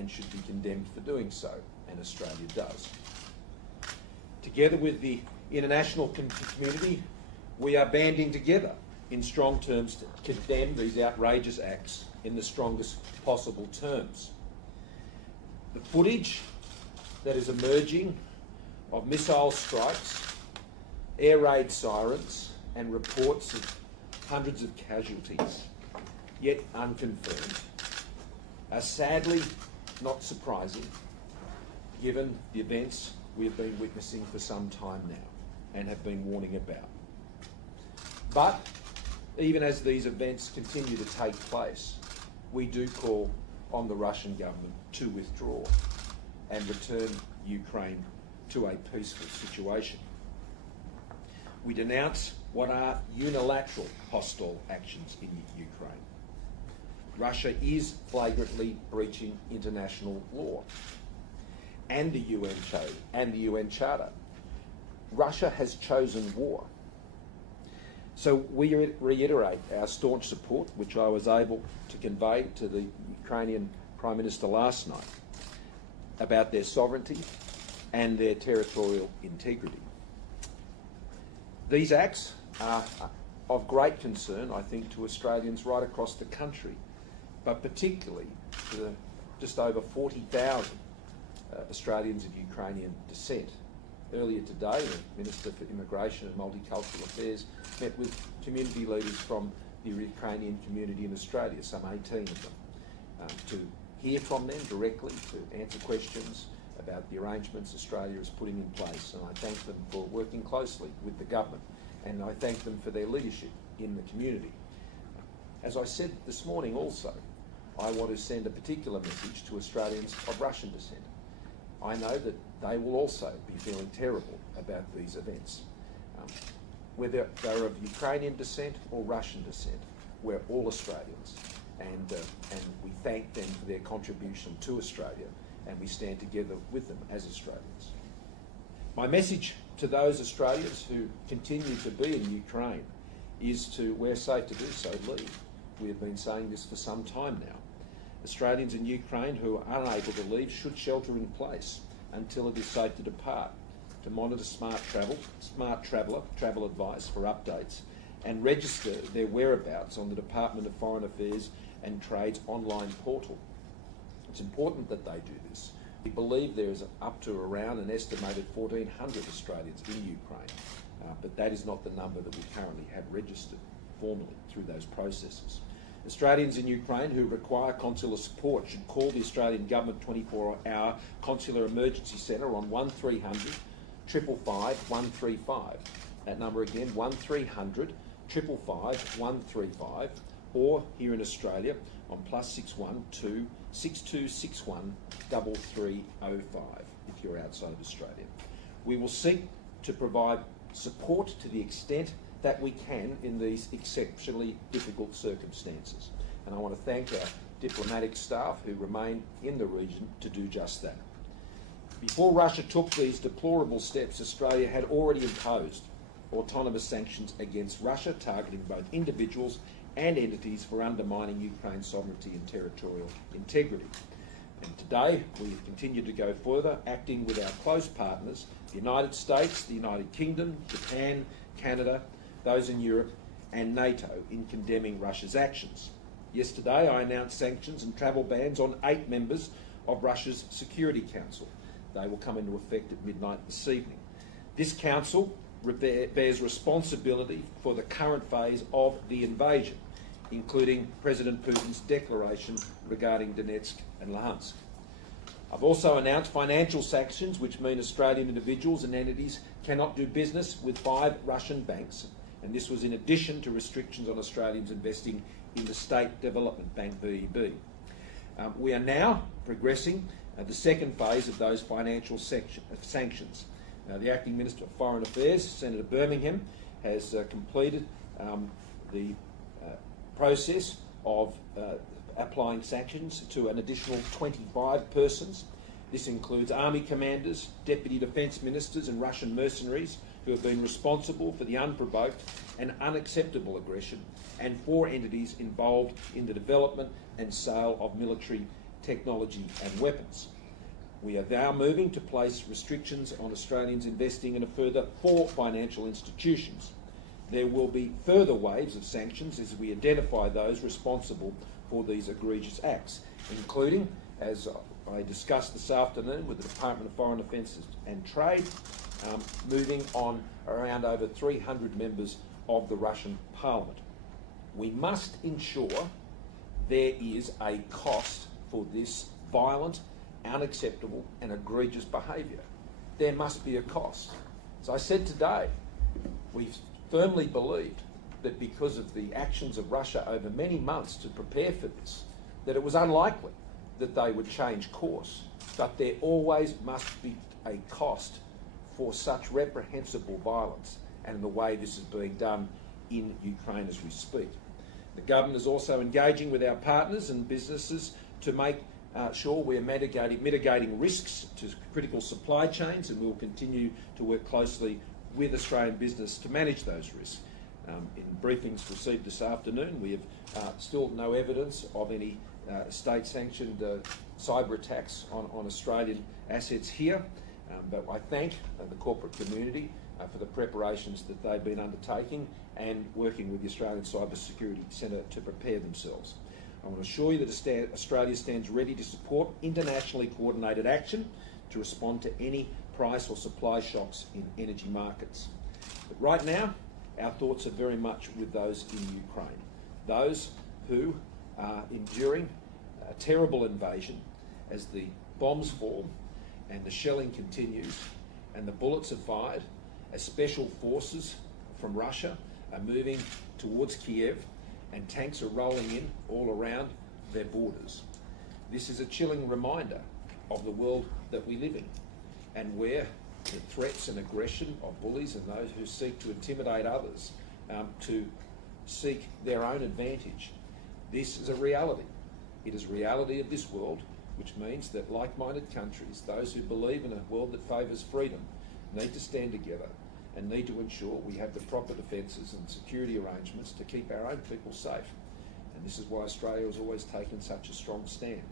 and should be condemned for doing so, and Australia does. Together with the international community, we are banding together in strong terms to condemn these outrageous acts in the strongest possible terms. The footage that is emerging of missile strikes, air raid sirens, and reports of hundreds of casualties, yet unconfirmed, are sadly not surprising given the events we have been witnessing for some time now and have been warning about. But even as these events continue to take place, we do call on the Russian government to withdraw and return Ukraine to a peaceful situation. We denounce what are unilateral hostile actions in Ukraine. Russia is flagrantly breaching international law and the UN Code and the UN Charter. Russia has chosen war. So we reiterate our staunch support, which I was able to convey to the Ukrainian Prime Minister last night, about their sovereignty and their territorial integrity. These acts are of great concern, I think, to Australians right across the country, but particularly to the just over 40,000 Australians of Ukrainian descent. Earlier today, the Minister for Immigration and Multicultural Affairs met with community leaders from the Ukrainian community in Australia, some 18 of them, to hear from them directly, to answer questions about the arrangements Australia is putting in place. And I thank them for working closely with the government, and I thank them for their leadership in the community. As I said this morning also, I want to send a particular message to Australians of Russian descent. I know that they will also be feeling terrible about these events. Whether they're of Ukrainian descent or Russian descent, we're all Australians, and we thank them for their contribution to Australia, and we stand together with them as Australians. My message to those Australians who continue to be in Ukraine is to, where safe to do so, leave. We have been saying this for some time now. Australians in Ukraine who are unable to leave should shelter in place until it is safe to depart, to monitor Smart Traveller travel advice for updates, and register their whereabouts on the Department of Foreign Affairs and Trade's online portal. It's important that they do this. We believe there is up to around an estimated 1,400 Australians in Ukraine, but that is not the number that we currently have registered formally through those processes. Australians in Ukraine who require consular support should call the Australian Government 24-hour Consular Emergency Centre on 1300 555 135. That number again, 1300 555 135, or here in Australia on +61 2 6261 3305 if you're outside of Australia. We will seek to provide support to the extent that we can in these exceptionally difficult circumstances. And I want to thank our diplomatic staff who remain in the region to do just that. Before Russia took these deplorable steps, Australia had already imposed autonomous sanctions against Russia, targeting both individuals and entities for undermining Ukraine's sovereignty and territorial integrity. And today, we have continued to go further, acting with our close partners, the United States, the United Kingdom, Japan, Canada, those in Europe, and NATO, in condemning Russia's actions. Yesterday, I announced sanctions and travel bans on 8 members of Russia's Security Council. They will come into effect at midnight this evening. This council bears responsibility for the current phase of the invasion, including President Putin's declaration regarding Donetsk and Luhansk. I've also announced financial sanctions which mean Australian individuals and entities cannot do business with 5 Russian banks, and this was in addition to restrictions on Australians investing in the State Development Bank, VEB. We are now progressing the second phase of those financial sanctions. The Acting Minister of Foreign Affairs, Senator Birmingham, has completed the process of applying sanctions to an additional 25 persons. This includes army commanders, deputy defence ministers and Russian mercenaries who have been responsible for the unprovoked and unacceptable aggression, and 4 entities involved in the development and sale of military technology and weapons. We are now moving to place restrictions on Australians investing in a further 4 financial institutions. There will be further waves of sanctions as we identify those responsible for these egregious acts, including, as I discussed this afternoon with the Department of Foreign Affairs and Trade, moving on around over 300 members of the Russian Parliament. We must ensure there is a cost for this violent, unacceptable and egregious behaviour. There must be a cost. As I said today, we firmly believed that because of the actions of Russia over many months to prepare for this, that it was unlikely that they would change course. But there always must be a cost for such reprehensible violence and the way this is being done in Ukraine as we speak. The government is also engaging with our partners and businesses to make sure we're mitigating risks to critical supply chains, and we'll continue to work closely with Australian business to manage those risks. In briefings received this afternoon, we have still no evidence of any state-sanctioned cyber attacks on Australian assets here, but I thank the corporate community for the preparations that they've been undertaking and working with the Australian Cyber Security Centre to prepare themselves. I want to assure you that Australia stands ready to support internationally coordinated action to respond to any price or supply shocks in energy markets. But right now, our thoughts are very much with those in Ukraine, those who are enduring a terrible invasion as the bombs fall and the shelling continues and the bullets are fired as special forces from Russia are moving towards Kiev and tanks are rolling in all around their borders. This is a chilling reminder of the world that we live in, and where the threats and aggression of bullies and those who seek to intimidate others to seek their own advantage. This is a reality. It is reality of this world, which means that like-minded countries, those who believe in a world that favours freedom, need to stand together and need to ensure we have the proper defences and security arrangements to keep our own people safe. And this is why Australia has always taken such a strong stand.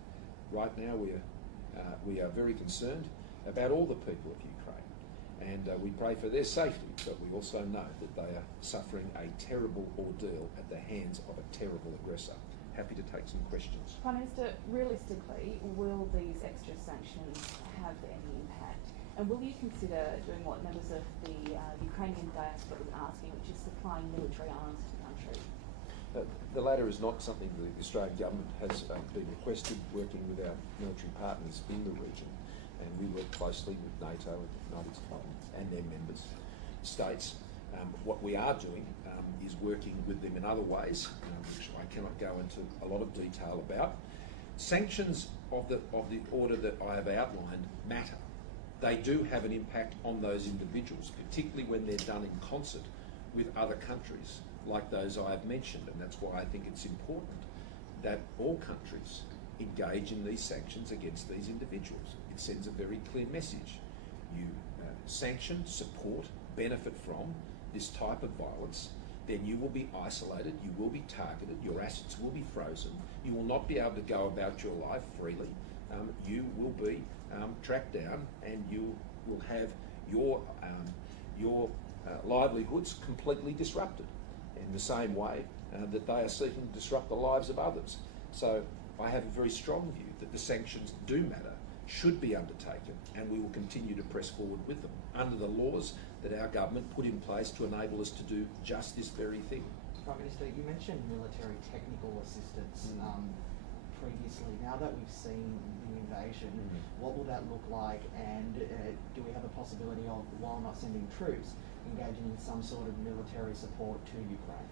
Right now we are very concerned about all the people of Ukraine, and we pray for their safety, but we also know that they are suffering a terrible ordeal at the hands of a terrible aggressor. Happy to take some questions. Prime Minister, realistically, will these extra sanctions have any impact? And will you consider doing what members of the Ukrainian diaspora is asking, which is supplying military arms to the country? The latter is not something that the Australian government has been requested, working with our military partners in the region. And we work closely with NATO and the United States and their members states. What we are doing is working with them in other ways, which I cannot go into a lot of detail about. Sanctions of the order that I have outlined matter. They do have an impact on those individuals, particularly when they're done in concert with other countries, like those I have mentioned. And that's why I think it's important that all countries engage in these sanctions against these individuals. It sends a very clear message. You sanction, support, benefit from this type of violence, then you will be isolated, you will be targeted, your assets will be frozen, you will not be able to go about your life freely, you will be tracked down, and you will have your livelihoods completely disrupted in the same way that they are seeking to disrupt the lives of others. So I have a very strong view that the sanctions do matter, should be undertaken, and we will continue to press forward with them under the laws that our government put in place to enable us to do just this very thing. Prime Minister, you mentioned military technical assistance previously. Now that we've seen the invasion, what will that look like, and do we have a possibility of, while not sending troops, engaging in some sort of military support to Ukraine?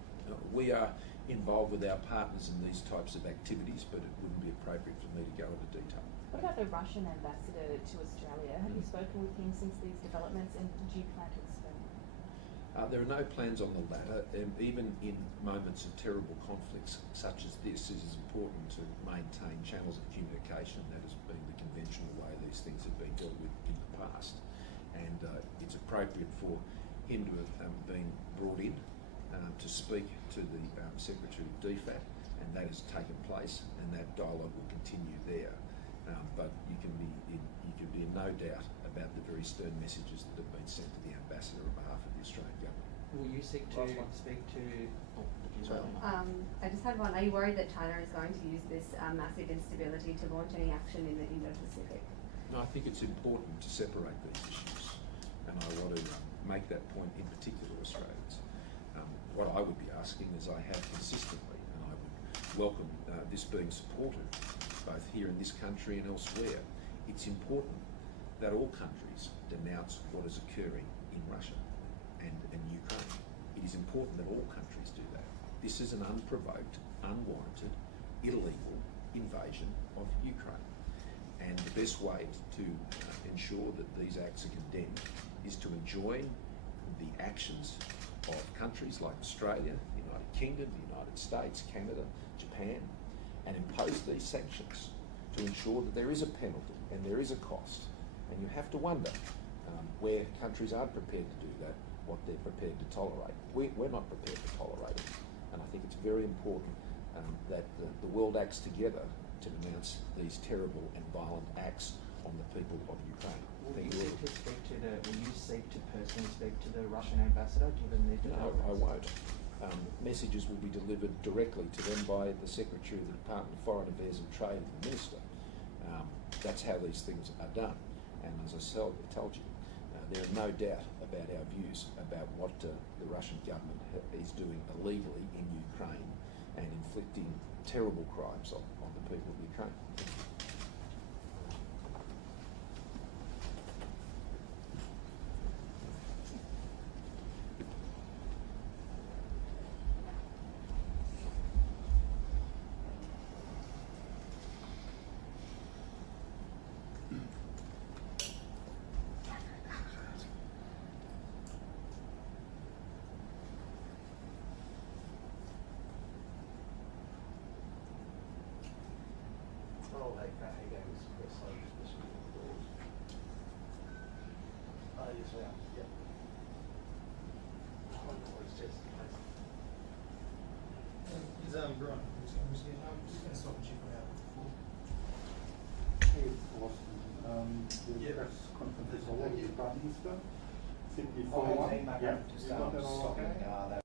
We are involved with our partners in these types of activities, but it wouldn't be appropriate for me to go into detail. What about the Russian ambassador to Australia? Have you spoken with him since these developments, and do you plan to expel him? There are no plans on the latter. Even in moments of terrible conflicts such as this, it is important to maintain channels of communication. That has been the conventional way these things have been dealt with in the past. And it's appropriate for him to have been brought in to speak to the Secretary of DFAT, and that has taken place, and that dialogue will continue there. no doubt about the very stern messages that have been sent to the ambassador on behalf of the Australian government. Will you seek to speak to? I just had one. Are you worried that China is going to use this massive instability to launch any action in the Indo-Pacific? No, I think it's important to separate these issues, and I want to make that point in particular to Australians. What I would be asking, as I have consistently, and I would welcome this being supported both here in this country and elsewhere, it's important that all countries denounce what is occurring in Russia and Ukraine. It is important that all countries do that. This is an unprovoked, unwarranted, illegal invasion of Ukraine. And the best way to ensure that these acts are condemned is to enjoin the actions of countries like Australia, the United Kingdom, the United States, Canada, Japan, and impose these sanctions to ensure that there is a penalty and there is a cost. And you have to wonder where countries aren't prepared to do that, what they're prepared to tolerate. We're not prepared to tolerate it. And I think it's very important that the world acts together to denounce these terrible and violent acts on the people of Ukraine. Will you seek to personally speak to the Russian ambassador, given their developments? No, I won't. Messages will be delivered directly to them by the Secretary of the Department of Foreign Affairs and Trade and the Minister. That's how these things are done. And as I told you, there are no doubt about our views about what the Russian government is doing illegally in Ukraine and inflicting terrible crimes on the people of Ukraine. Oh, like that again, Chris. I was just missing the doors. Yes, I am. Yeah. Oh, no, it's just nice. Brian, I'm just going to stop and check what happened before. Hey, Morrison. The press conference is all over the Prime Minister. Simply Oh, follow up. yeah. Is that all okay?